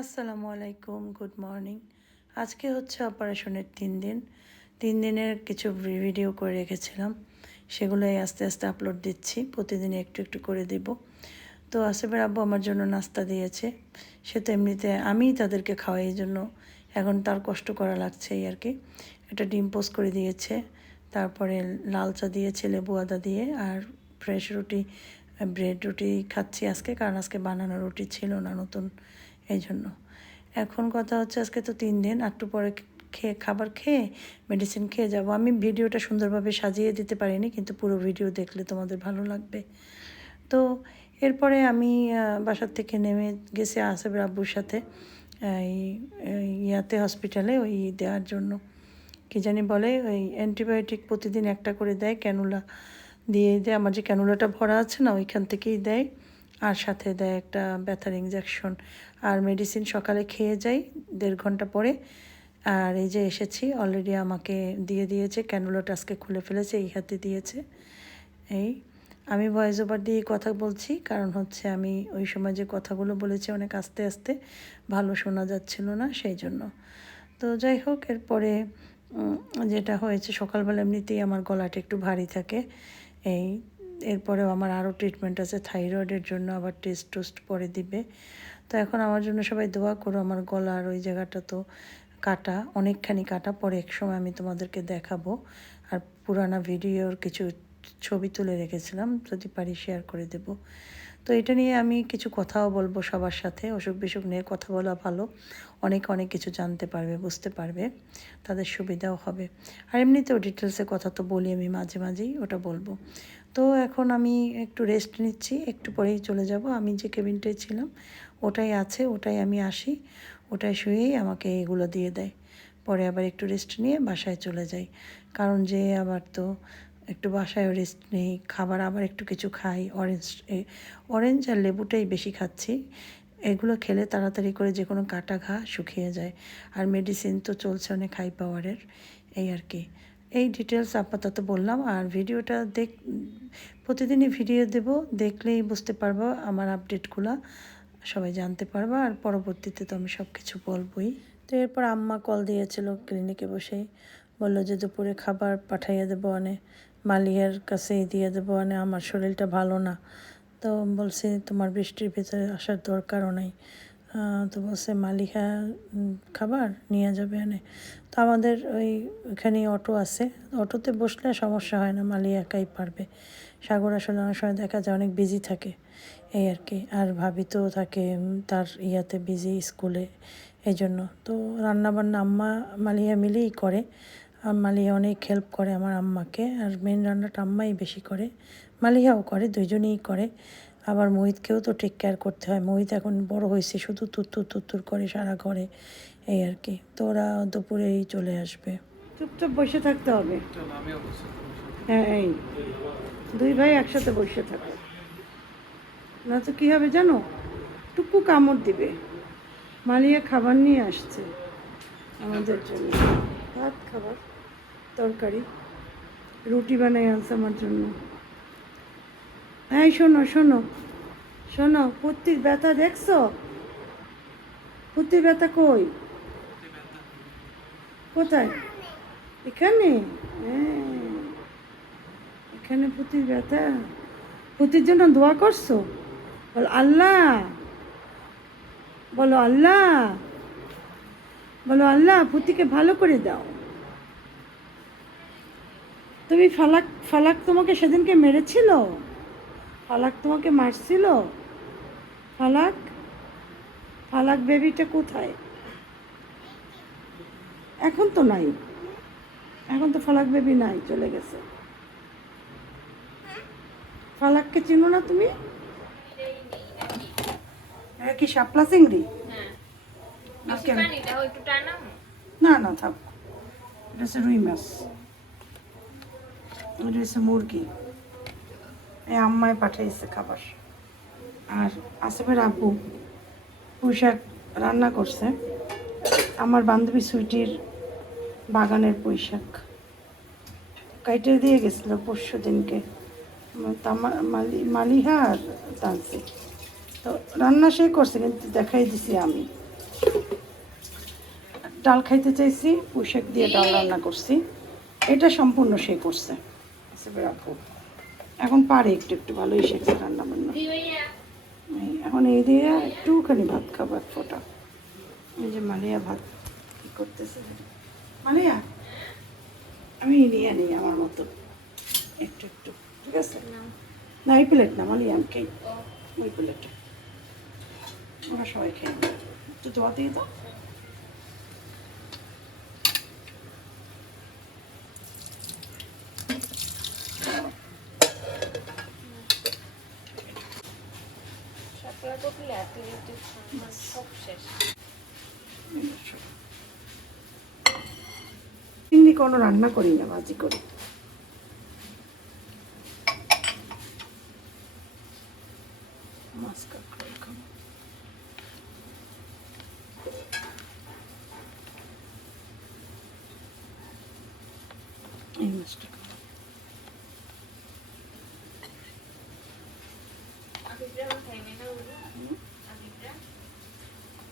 আসসালামু আলাইকুম, good morning. আজকে হচ্ছে অপারেশনের 3 দিন। 3 দিনের কিছু ভিডিও করে রেখেছিলাম, সেগুলোই আস্তে আস্তে আপলোড দিচ্ছি। প্রতিদিন একটু একটু করে দিব। তো আসিফের আব্বু আমার জন্য নাস্তা দিয়েছে। সে তো এমনিতে আমিই তাদেরকে খাওয়াই, এই জন্য এখন তার কষ্ট করা লাগছে এই আর কি। একটা ডিম পোস্ট করে দিয়েছে, তারপরে লাল চা দিয়েছে লেবু আদা দিয়ে, আর ফ্রেশ রুটি, ব্রেড রুটি খাচ্ছি আজকে, কারণ আজকে বানানো রুটি ছিল না নতুন, এই জন্য। এখন কথা হচ্ছে, আজকে তো 3 দিন, একটু পরে খাবার খেয়ে মেডিসিন খেয়ে যাব। আমি ভিডিওটা সুন্দরভাবে সাজিয়ে দিতে পারিনি, কিন্তু পুরো ভিডিও দেখলে তোমাদের ভালো লাগবে। তো এরপরে আমি বাসার থেকে নেমে গেছি আসিফের আব্বুর সাথে এই ইয়াতে হসপিটালে ওই দেওয়ার জন্য, কী জানি বলে, ওই অ্যান্টিবায়োটিক প্রতিদিন একটা করে দেয়, ক্যানুলা দিয়ে দেয়। আমার যে ক্যানুলাটা ভরা আছে না, ওইখান থেকেই দেয়, আর সাথে দেয় একটা ব্যথার ইঞ্জেকশন। আর মেডিসিন সকালে খেয়ে যাই 1.5 ঘন্টা পরে। আর এই যে এসেছি, অলরেডি আমাকে দিয়ে দিয়েছে ক্যানুলাটা, আজকে খুলে ফেলেছে, এই হাতে দিয়েছে। এই আমি ভয়েস ওভার দিয়ে কথা বলছি, কারণ হচ্ছে আমি ওই সময় যে কথাগুলো বলেছি অনেক আস্তে আস্তে, ভালো শোনা যাচ্ছিল না, সেই জন্য। তো যাই হোক, এরপরে যেটা হয়েছে, সকালবেলা এমনিতেই আমার গলাটা একটু ভারী থাকে। এই এরপরেও আমার আরও ট্রিটমেন্ট আছে থাইরয়েডের জন্য, আবার টেস্ট টোস্ট পরে দিবে। তো এখন আমার জন্য সবাই দোয়া করো। আমার গলার ওই জায়গাটা তো কাটা, অনেকখানি কাটা, পরে এক সময় আমি তোমাদেরকে দেখাবো। আর পুরানা ভিডিওর কিছু ছবি তুলে রেখেছিলাম, যদি পারি শেয়ার করে দেব। তো এটা নিয়ে আমি কিছু কথাও বলবো সবার সাথে। অসুখ বিসুখ নিয়ে কথা বলা ভালো, অনেক অনেক কিছু জানতে পারবে, বুঝতে পারবে, তাদের সুবিধাও হবে। আর এমনিতেও ডিটেলসে কথা তো বলি আমি মাঝে মাঝেই, ওটা বলবো। তো এখন আমি একটু রেস্ট নিচ্ছি, একটু পরেই চলে যাব। আমি যে কেবিনটায় ছিলাম ওটাই আছে, ওটাই আমি আসি, ওটাই শুয়েই আমাকে এগুলো দিয়ে দেয়। পরে আবার একটু রেস্ট নিয়ে বাসায় চলে যাই, কারণ যে আবার তো একটু বাসায় রেস্ট নেই, খাবার আবার একটু কিছু খাই। অরেঞ্জ আর লেবুটাই বেশি খাচ্ছি। এগুলো খেলে তাড়াতাড়ি করে যে কোনো কাটা ঘা শুকিয়ে যায়। আর মেডিসিন তো চলছে অনেক হাই পাওয়ারের, এই আর কি। এই ডিটেলস আপাতত বললাম। আর ভিডিওটা প্রতিদিনই ভিডিও দেব, দেখলেই বুঝতে পারবো আমার আপডেটগুলো, সবাই জানতে পারবা। আর পরবর্তীতে তো আমি সব কিছু বলবই। তো এরপর আম্মা কল দিয়েছিল ক্লিনিকে বসেই, বললো যে দুপুরে খাবার পাঠাইয়ে দেবো, মালিয়ার কাছেই দিয়ে দেবো, আমার শরীরটা ভালো না। তো বলছি তোমার বৃষ্টির ভিতরে আসার দরকারও নাই। তো বলছে মালিহা খাবার নিয়ে যাবে তো আমাদের ওইখানে অটো আছে, অটোতে বসলে সমস্যা হয় না, মালিয়া একাই পারবে। সাগর আসলে অনেক সময় দেখা যায় অনেক বিজি থাকে, এই আর কি। আর ভাবি তো থাকে তার ইয়াতে বিজি স্কুলে, এই জন্য। তো রান্নাবান্না আম্মা মালিয়া মিলেই করে। মালিয়া অনেক হেল্প করে আমার আম্মাকে, আর মেন রান্নাটা আম্মাই বেশি করে, মালিহাও করে, দুইজনেই করে। আবার মোহিতকেও তো টেক কেয়ার করতে হয়, মোহিত এখন বড় হয়েছে, শুধু তুত্তুর তুত্তুর করে সারা ঘরে, এই আর কি। তো ওরা দুপুরেই চলে আসবে। চুপচাপ বসে থাকতে হবে। হ্যাঁ, এই দুই ভাই একসাথে বসে থাকে, না তো কী হবে জানো, টুকু কামড় দিবে। মালিয়া খাবার নিয়ে আসছে আমাদের জন্য, ভাত, খাবার, তরকারি, রুটি বানাই আনছে আমার জন্য। হ্যাঁ, শোনো শোনো শোনো, পুত্তির ব্যথা দেখছো? পুত্তির ব্যথা কই? কোথায়? এখানে? হ্যাঁ, এখানে পুত্তির ব্যথা। পুত্তির জন্য দোয়া করছো? বলো আল্লাহ, বলো আল্লাহ, বলো আল্লাহ পুত্তিকে ভালো করে দাও। তুমি ফালাক, ফালাক তোমাকে সেদিনকে মেরেছিল? ফালাক তোমাকে মারছিল? ফালাক, ফালাক বেবিটা কোথায়? এখন তো নাই, এখন তো ফালাক বেবি নাই, চলে গেছে। ফালাককে চিনো না তুমি? এটা কি শাপলা চিংড়ি? না না, থাক, এটা হচ্ছে রুই মাছ, এটা হচ্ছে মুরগি। এই আম্মায় পাঠাইছে খাবার। আর আসিফের আব্বু পুঁইশাক রান্না করছে, আমার বান্ধবী সুইটির বাগানের পুঁইশাক কাইটে দিয়ে গেছিল পরশু দিনকে মালিহা আর তানসি। তো রান্না সে করছে, কিন্তু দেখাই দিছি আমি। ডাল খাইতে চাইছি, পুঁই শাক দিয়ে ডাল রান্না করছি। এটা সম্পূর্ণ সে করছে রাখো। এখন পারে একটু একটু ভালোই শিখছে রান্না বান্না। এখন এই দিয়ে একটুখানি ভাত খাবো, এক ফোঁটা। এই যে মালিয়া ভাত কি করতেছে, মালিয়া আমি নিয়ে নিই আমার মতো একটু একটু, ঠিক আছে? না এই প্লেট না মালিয়া, আমি খাই ওই প্লেটে, ওরা সবাই খাই। একটু দোয়া দিয়ে দাও। চিংড়ি কোনো রান্না করি না, ভাজি করি। মাছ কাঁকড়া খাবো। এই মাছটা খাবো।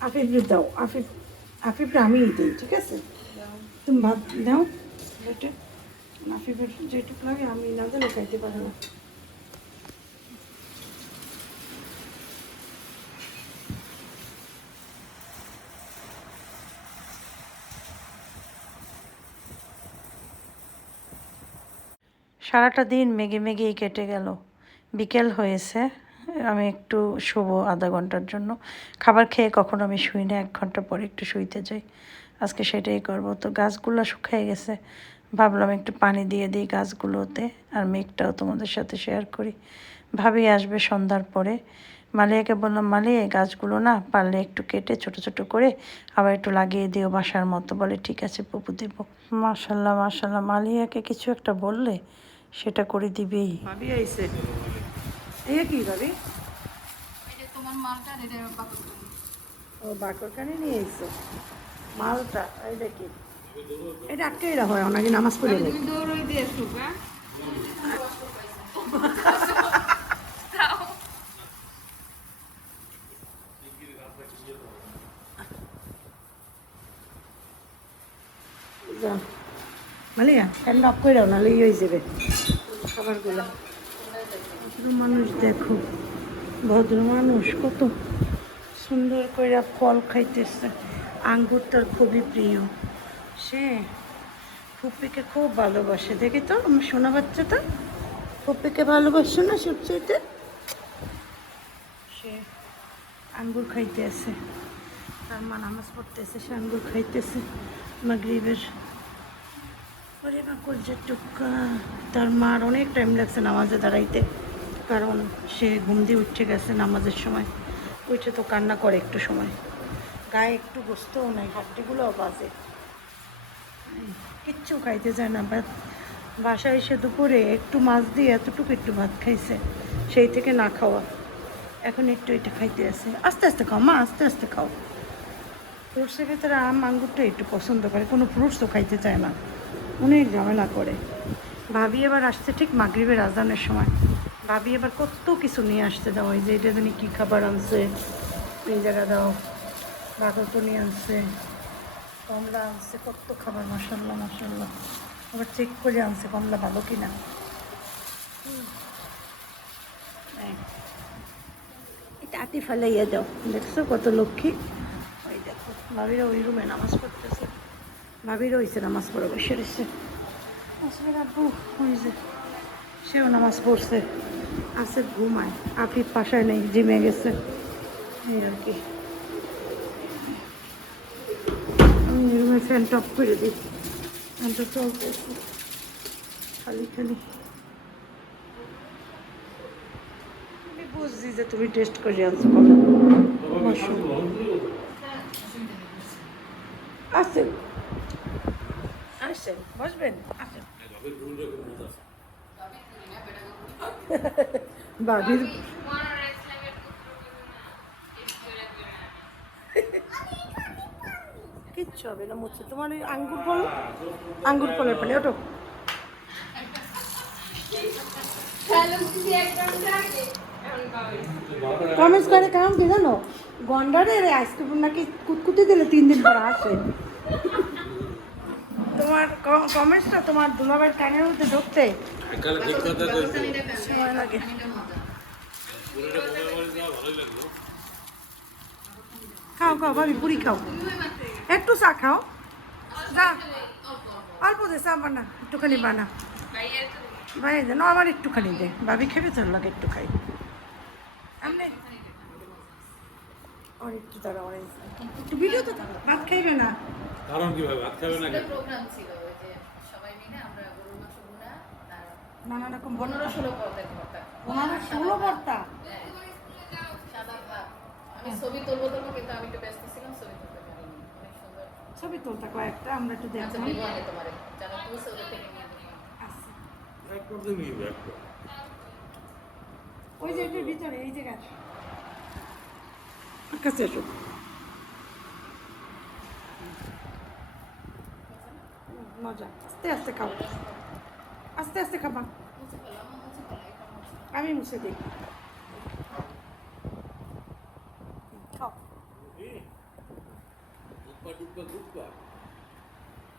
আফিফরে দাও, আফিফরে আমিই দিই, ঠিক আছে? তুমি ভাত দাও বেটে, আফিফের যেটুকু লাগে আমি না দিলে খাইতে পারে না। সারাটা দিন মেঘে মেঘেই কেটে গেল। বিকেল হয়েছে, আমি একটু শোবো আধা ঘন্টার জন্য। খাবার খেয়ে কখনো আমি শুই না, 1 ঘন্টা পরে একটু শুইতে যাই। আজকে সেটাই করব। তো গাছগুলো শুকিয়ে গেছে, ভাবলাম একটু পানি দিয়ে দিই গাছগুলোতে, আর মেঘটাও তোমাদের সাথে শেয়ার করি। ভাবি আসবে সন্ধ্যার পরে। মালিয়াকে বললাম, মালিয়া গাছগুলো না পারলে একটু কেটে ছোট ছোট করে আবার একটু লাগিয়ে দিও বাসার মতো। বলে ঠিক আছে পুপু দেবো। মাশাল্লাহ মাশাল্লাহ, মালিয়াকে কিছু একটা বললে সেটা করে দিবেই। ভাবি আইছে, এই কি ভাবি? তোমার মালটা ও বাকরখানে নিয়ে এসছো মালটা, এই দেখি এটা আটকে এরা হয় অনেকে নামাজ পড়ে তুমি দৌড়ই দিয়েছো গা। মালিয়া ফ্যানটা অফ করে দাও, নাহলে হয়ে যাবে খাবারগুলো। ভদ্র মানুষ দেখো, ভদ্র মানুষ কত সুন্দর করে ফল খাইতেছে। আঙ্গুর তার খুবই প্রিয়, সে ফুপিকে খুব ভালোবাসে। দেখি তো আমার সোনা বাচ্চাটা ফুপিকে ভালোবাসে না সবচেয়ে। সে আঙ্গুর খাইতে আছে, তার মা নামাজ পড়তেছে, সে আঙ্গুর খাইতেছে মাগরিবের। ওরে মা কলজের টুকা, তার মার অনেক টাইম লাগছে নামাজে দাঁড়াইতে, কারণ সে ঘুম দিয়ে উঠে গেছে নামাজের সময়। উঠে তো কান্না করে একটু সময়, গায়ে একটু গোস্তও নাই, হাড্ডিগুলোও বাজে, কিচ্ছু খাইতে চায় না। বাসায় এসে দুপুরে একটু মাছ দিয়ে এতটুকু একটু ভাত খাইছে, সেই থেকে না খাওয়া। এখন একটু এটা খাইতে আছে। আস্তে আস্তে খাও মা, আস্তে আস্তে খাও। ফ্রুটসের ভেতরে আম আঙ্গুরটা একটু পছন্দ করে, কোনো ফ্রুটসও খাইতে চায় না, অনেক ঝামেলা করে। ভাবি এবার আসছে ঠিক মাগরিবের আজানের সময়। ভাবি এবার কত কিছু নিয়ে আসতে দাও, এই যে এটা জানি কী খাবার আনছে, এই জায়গা দাও, বাকল তো নিয়ে আনছে, কমলা আনছে, কত খাবার, মাসাল্লাহ মাসাল্লাহ। আবার চেক করে আনছে কমলা ভালো কিনা। এটা আতি ফেলাইয়া দাও, দেখছো কত লক্ষ্মী। ওই দেখো ভাবিরা ওই রুমে নামাজ পড়তেছে, ভাবিরা হয়েছে নামাজ পড়ে বসে রয়েছে। আসলে আব্বু ওই যে সেও নামাজ পড়ছে, আছে ঘুমায়। আফিফ পাশায় নেই, জিমে গেছে, এই আর কি। আমি রুমে ফ্যানটা অফ করে দিই, ফ্যানটা চলতেছে খালি খালি। আমি বুঝছি যে তুমি টেস্ট করে আনছো মাশরুম। আসেন আসেন, বসবেন, আসেন। ভাবির কিচ্ছু হবে না, মুছে তোমার ওই আঙ্গুর ফল, আঙ্গুর ফলের পানি ওটো। কমেন্টস করে কারণ কি জানো, গন্ডারে আইসক্রিম নাকি কুতকুতি দিলে 3 দিন পর আসে। তোমার কমেন্টসটা তোমার দুলাভাইয়ের কানের মধ্যে ঢুকতে সময় লাগে। খাও খাও ভাবি পুরি খাও, একটু চা খাও, যা অল্প দে চা বানা, একটুখানি বানা ভাই যেন আমার একটুখানি দে, ভাবি খেবে তোর লাগে একটু খাই এমনি। আর একটু তারা একটু ভিডিও তো ভাত খাইবে না, কারণ কি ভাই ভাত খাবে না কেন? প্রোগ্রাম ছিল ওই যে সবাই মিলে আমরা গরুর মাংস ভুনা আর নানা রকম 15-16 পদের ভর্তা। ওনারা 16 ভর্তা। হ্যাঁ, সাদা ভাত। আমি ছবি তুলবো কিন্তু আমি একটু ব্যস্ত ছিলাম, ছবি তুলতে পারিনি। অনেক সুন্দর। ছবি তুলতা কয়েকটা আমরা একটু আচ্ছা, দেখলাম। দিব আমি তোমারে। যারা তুলছে ওদের থেকে নিয়ে দিবো। আচ্ছা। একবার তো নিয়ে যাবে একবার। ওই যে এটার ভিতরে এই জায়গা কাছে এসো। মজা, আস্তে আস্তে খাও, আস্তে আস্তে খাবা, আমি মুছে দিই। খাও, গুপ্পা টুপ্পা গুপ্পা।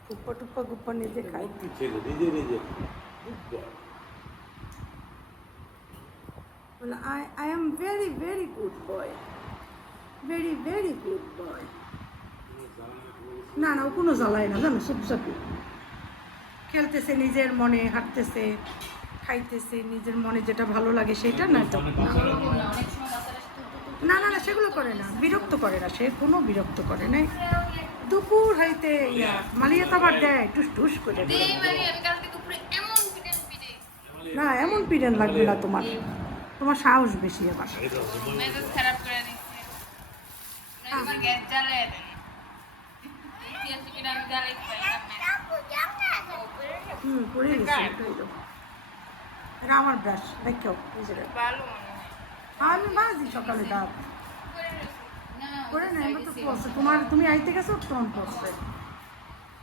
টুপ্পা টুপ্পা গুপ্পা নিজে খাই। কি ছেলে নিজে নিজে গুপ্পা। বলে I am very very good boy, very very good boy. না না ও কোনো জ্বালায় না জানো, চুপচাপি খেলতেছে নিজের মনে, হাঁটতেছে, খাইতেছে নিজের মনে যেটা ভালো লাগে সেটা না তো। অনেক সময় বাচ্চারা না না না সেগুলো করে না, বিরক্ত করে না, সে কোনো বিরক্ত করে না। দুপুর হইতে মালিয়া তো আবার দেয় টুস টুস করে দেয়। আমি কালকে দুপুরে এমন পিটান পিটে না এমন পিডেন লাগবে না তোমার, তোমার সাহস বেশি আবার। মেজাজ খারাপ করে দিচ্ছে। আমার গ্যাস জ্বালে দেয়। ইতিহাসে কিনা আমি জ্বালাই পাই না। করে দিচ্ছি এটাই তো। এটা আমার ব্রাশ দেখো এই যে ভালো মনে হয়। আমি মাঝি সকালে দাঁত না, করে না, এবার তো পড়ছে তোমার, তুমি আইতে গেছো তখন পড়ছে।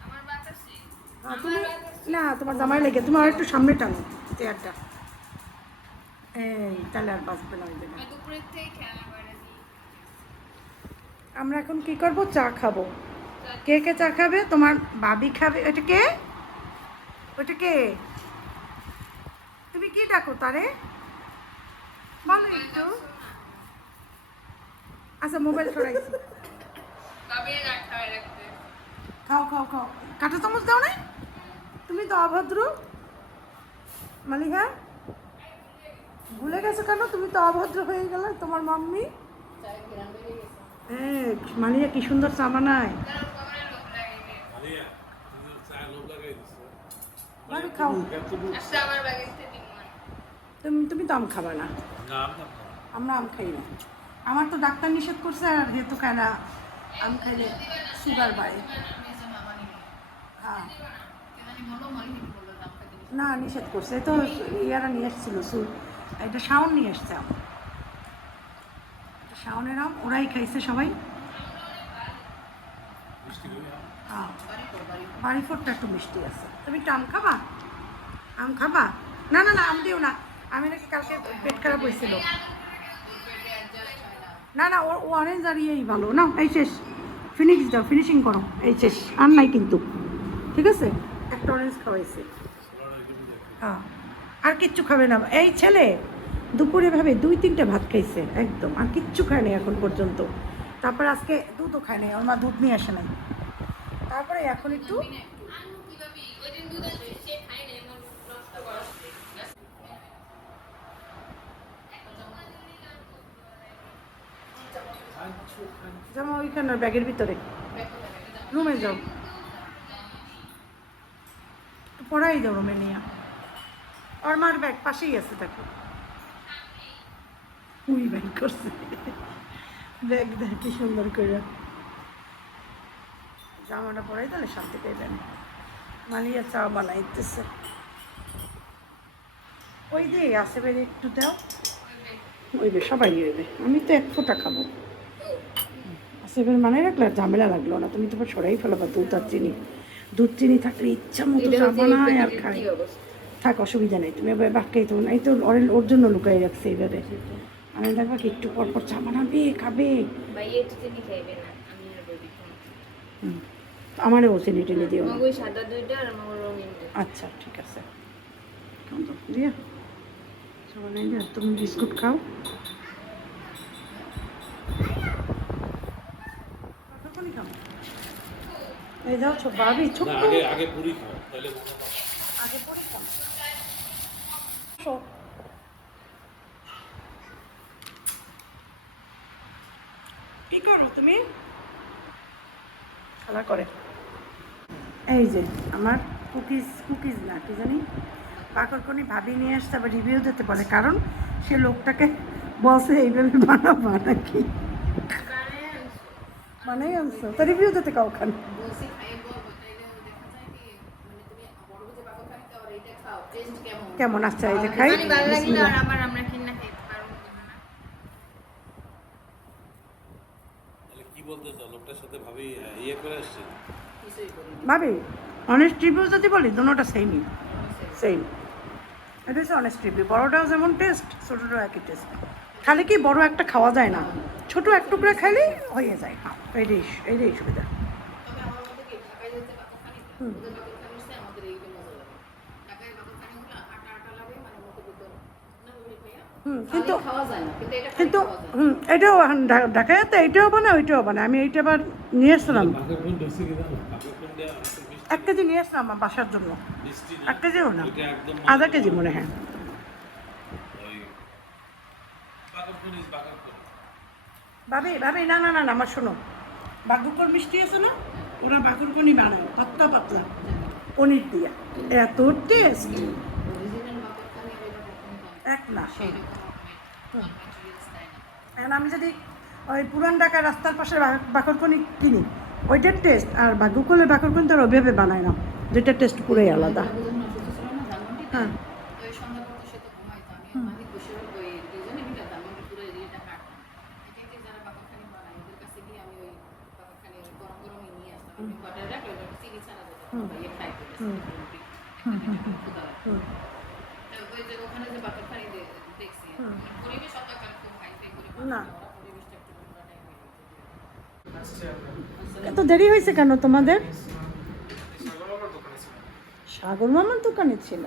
আমার বাতাসে তুমি না তোমার জামাই লেগে তুমি আর একটু সামনে টানো চেয়ারটা, এই তাহলে আর বাঁচবে না ওই জায়গায়। আমি দুপুরের থেকে খেলা করে দিই। আমরা এখন কি করব, চা খাবো। কে কে চা খাবে? তোমার ভাবি খাবে। এটা কে? ওটা কে? তুমি কি ডাকো তারে বলো একটু। আচ্ছা মোবাইল সরাইছি, কবে রাখা রাখতে খাও খাও খাও। কাঁটা চামচ দাও না, তুমি তো অভদ্র মালিহা, ভুলে গেছো কেন? তুমি তো অভদ্র হয়ে গেলে তোমার মাম্মি। চাই গ্রাম বেরিয়ে গেছে। হ্যাঁ মালিহা কি সুন্দর চা বানায়। কারণ কমরে লোক লাগে। আরিয়া তুমি চা লোক লাগাই দিছো। ভাবি খাও, আচ্ছা আমার বাগিতে দিন মান। তুমি তো আম খাবা না, না আমরা আমরা আম খাই না। আমার তো ডাক্তার নিষেধ করছে, আর যেহেতু খায় না আম খাইলে সুগার বাড়ে। হ্যাঁ না নিষেধ করছে, এই তো ইয়ারা নিয়ে এসেছিল সুর, এটা শাওন নিয়ে এসছে আম, শাওনের আম ওরাই খাইছে সবাই। মিষ্টি করি হ্যাঁ বাড়ি ফোরটা একটু মিষ্টি আছে। তুমি একটু আম খাবা? আম খাবা? না না না আম দিও না, আমি নাকি কালকে পেট খারাপ হয়েছিল। না না ও অরেঞ্জ আর ইয়েই ভালো না। এই শেষ, ফিনিশ দাও, ফিনিশিং করো, এই শেষ আর নাই কিন্তু, ঠিক আছে? একটা অরেঞ্জ খাওয়াইছে, হ্যাঁ আর কিচ্ছু খাবে না। এই ছেলে দুপুরে ভাবে 2-3টে ভাত খাইছে একদম, আর কিচ্ছু খায় নাই এখন পর্যন্ত। তারপর আজকে দুধও খায় নাই, ওর মা দুধ নিয়ে আসে নাই। তারপরে এখন একটু জামা ওইখানে ব্যাগের ভিতরে, রুমে যাও, একটু পড়াই যাও রুমে নিয়ে। ওর মার ব্যাগ পাশেই আছে, দেখো উই ব্যাগ করছে, ব্যাগ দেখ কি সুন্দর করে। জামাটা পরাই তাহলে শান্তি পাইবেন। মালিয়া চা বানাইতেছে, ওই যে আসে বেড়ে একটু দাও, ওইবে সবাই ওইবে, আমি তো 1 ফোঁটা খাবো। আসেবের মানে রাখলে আর ঝামেলা লাগলো না, তুমি তো সরাই ফেলাবা দুধ আর চিনি। দুধ চিনি থাকলে ইচ্ছা মতো চা বানায় আর খায়, থাক অসুবিধা নেই। তুমি এবার বাক্যেই তো এই তো ওর জন্য লুকাই রাখছে এইভাবে। আমি দেখবা কি একটু পর পর চা বানাবে খাবে। ভাই একটু চিনি খাইবে না, আমি আর বলি। আমারও ওসিনি টেনে দিও না। আমাকে ওই সাদা দুইটা আর আমার রঙিন দুইটা। আচ্ছা ঠিক আছে দিয়া সবাই যা তুমি বিস্কুট খাও। এই যাও ভাবি না ছোট্ট আগে আগে পুরি খাও তাহলে মনে পাবো। আগে পরে খাও। আসো। কি করো তুমি? খেলা করে। এই যে আমার কুকিজ না কি জানি পাকড়কনি ভাবি নিয়ে আসতে আবার রিভিউ দিতে পারে, কারণ সে লোকটাকে বসে এইভাবে বানাবো নাকি বানাই আনছো তো রিভিউ দিতে কাউ ওখানে বলছি খাইয়ে বলবো, তাইলে দেখা যায় কি মানে তুমি বড় বুঝে বাবা খাই তো আর এটা খাও, টেস্ট কেমন? কেমন আচ্ছা এই যে খাই মানে ভালো লাগলে আর আবার আমরা কিনা খাইতে পারবো না। তাহলে কি বলতে চাও লোকটার সাথে ভাবি ইয়ে করে আসছে? কিছুই করি না। ভাবি অনেস্ট রিভিউ যদি বলি দুটোটা সেমই সেম। এটা হচ্ছে অনেস্ট রিভিউ, বড়টাও যেমন টেস্ট ছোটোটাও একই টেস্ট, খালি কি বড় একটা খাওয়া যায় না, ছোট এক টুকরা খাইলে হয়ে যায়। হ্যাঁ এইটাই সুবিধা। তবে আমার মতে কি ঢাকায় যেতে বাকরখানি ওদের বাকরখানি হচ্ছে আমাদের এইটা মজা লাগে। ঢাকায় বাকরখানি গুলো আটা আটা লাগে, মানে মুখের ভিতর না বলি ভাইয়া কিন্তু খাওয়া যায় না, কিন্তু এটা কিন্তু খাওয়া যায়। এটাও ঢাকায় তো এইটাও বানায় ওইটাও বানায়। আমি এইটা আবার নিয়ে আসলাম, বাঘের বেশি কি জানো? বাঘের দেওয়া অনেক মিষ্টি 1 কেজি নিয়ে আসলাম আমার বাসার জন্য। মিষ্টি না 1 কেজিও না, ওইটা একদম আধা কেজি মনে হয়। ওই বাঘের ভাবি না আমার শোনো, বাগুকর মিষ্টি আছে না, ওরা বাগুরকনি বানায় পাতলা পাতলা পনির দিয়া, এত টেস্ট অরিজিনাল বাকরখানি আর এটা বাকরখানি এক না। সেইরকম ম্যাটেরিয়ালস দেয় না। এখন আমি যদি ওই পুরান ঢাকা রাস্তার পাশে বাকরকনি কিনি, ওইটার টেস্ট আর বাগুকলের বাকরকনি তো আর ওইভাবে বানায় না, যেটা টেস্ট পুরোই আলাদা। যখন অসুস্থ ছিল না ধানমন্ডিতে, হ্যাঁ। তো এই সন্ধ্যা পর্যন্ত সে তো ঘুমাইতো, আমি মালিক বসে ওই দুজনে মিলে ধানমন্ডি পুরো এরিয়াটা হাঁটতাম। একে যারা বাকরখানি বানায় ওদের কাছে গিয়ে আমি ওই বাকরখানি গরম গরমই নিয়ে আসতাম। আমি বাটার রাখলে ওটা চিনি ছাড়া যেত ইয়ে খাই ওই যে ওখানে যে বাকরখানি দেখছি পরিবেশ অতটা খুব হাই ফাই করে না। ওরা পরিবেশটা একটু নোংরা টাইপের। এত দেরি হয়েছে কেন তোমাদের? সাগর মামার দোকানে ছিল।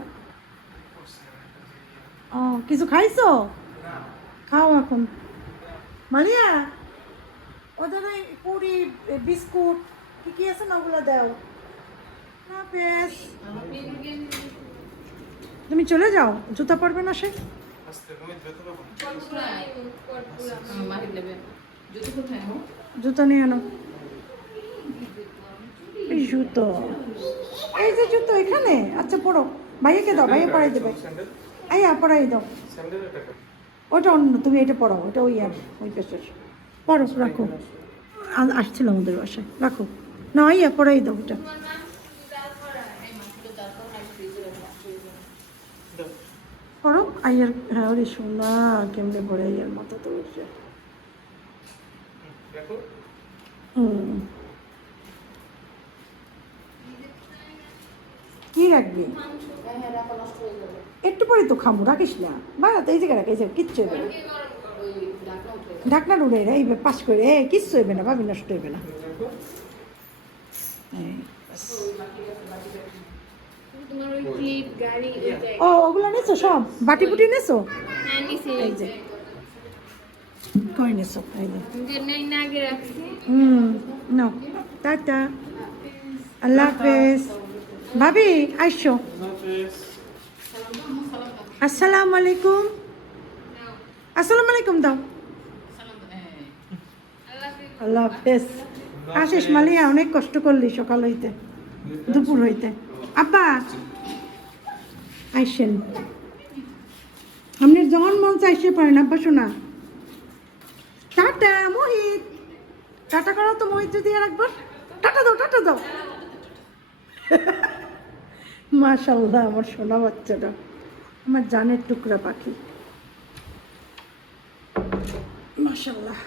ও কিছু খাইছো? খাও এখন। মালিয়া ওদের ওই পুরি বিস্কুট কি আছে না ওগুলো দাও না। বেশ তুমি চলে যাও, জুতা পরবে না সে। মালিক নেবে যদি কোথায় হোক জুতো নিয়ে আনো। এই জুতো, এই যে জুতো এখানে। আচ্ছা পড়ো, ভাইয়াকে দাও, ভাইয়া পড়াই দেবে। আইয়া পড়াই দাও। ওটা অন্য, তুমি এটা পড়াও, ওটা ওই আর ওই পেশার পড়ো। রাখো, আসছিল আমাদের বাসায়, রাখো না। আইয়া পড়াই দাও ওটা। পড়ো আইয়ার। হ্যাঁ ওরে শোনা কেমনে পড়ে আইয়ার মাথা তো উঠছে। কি রাখবি? একটু পরে তো খামু, রাখিস না বাড়াতে। এই জায়গায় রাখিস, কিচ্ছু হবে না। ঢাকনা উড়ে রে, এই পাশ করে কিচ্ছু হইবে না, ভাবি নষ্ট হইবে না। তোমার ওই ক্লিপ গাড়ি ও ওগুলো নেছো সব? বাটি বুটি নেছো? হ্যাঁ নিচে এই যে কই নেছো? এই যে যে নেই না আগে রাখছি। নো টাটা, আল্লাহ হাফেজ। ভাবি আইসো। আসসালামু আলাইকুম। আসসালামু আলাইকুম দাও। আল্লাহ হাফেজ। আসিস মালিয়া, অনেক কষ্ট করলি সকাল হইতে দুপুর হইতে। আব্বা আইসেন, আপনি যখন মন চাইছে পারেন। আব্বা শোনা টাটা। মোহিত টাটা করো তো, মোহিত যদি আর একবার টাটা দাও, টাটা দাও। মাশাআল্লাহ, আমার সোনা বাচ্চাটা, আমার জানের টুকরা পাখি। মাশাআল্লাহ।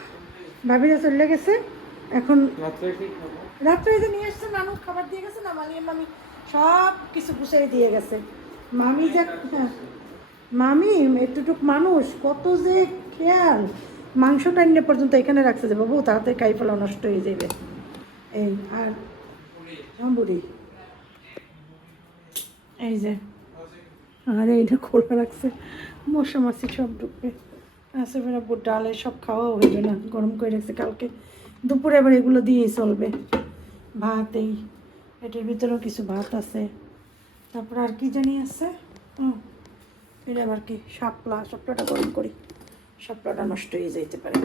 ভাবিরা চলে গেছে এখন। রাত্রে যে নিয়ে এসছে নানু, খাবার দিয়ে গেছে না, মালিয়া মামি সব কিছু গুছিয়ে দিয়ে গেছে। মামি যে মামি এতটুক মানুষ, কত যে খেয়াল। মাংসটা এনে পর্যন্ত এখানে রাখছে যে বাবু তাড়াতাড়ি খাই ফেলা, নষ্ট হয়ে যাবে। এই আর হ্যাঁ বুড়ি এই যে আরে এটা খোলা রাখছে মশা মাছি সব ঢুকবে আসে ফেরা ডালে সব খাওয়া হইবে না গরম করে রাখছে কালকে দুপুরে আবার এগুলো দিয়েই চলবে ভাত এই এটার ভিতরেও কিছু ভাত আছে তারপর আর কি জানি আছে এটা আবার কি শাপলাটা গরম করি শাপলাটা নষ্ট হয়ে যাইতে পারে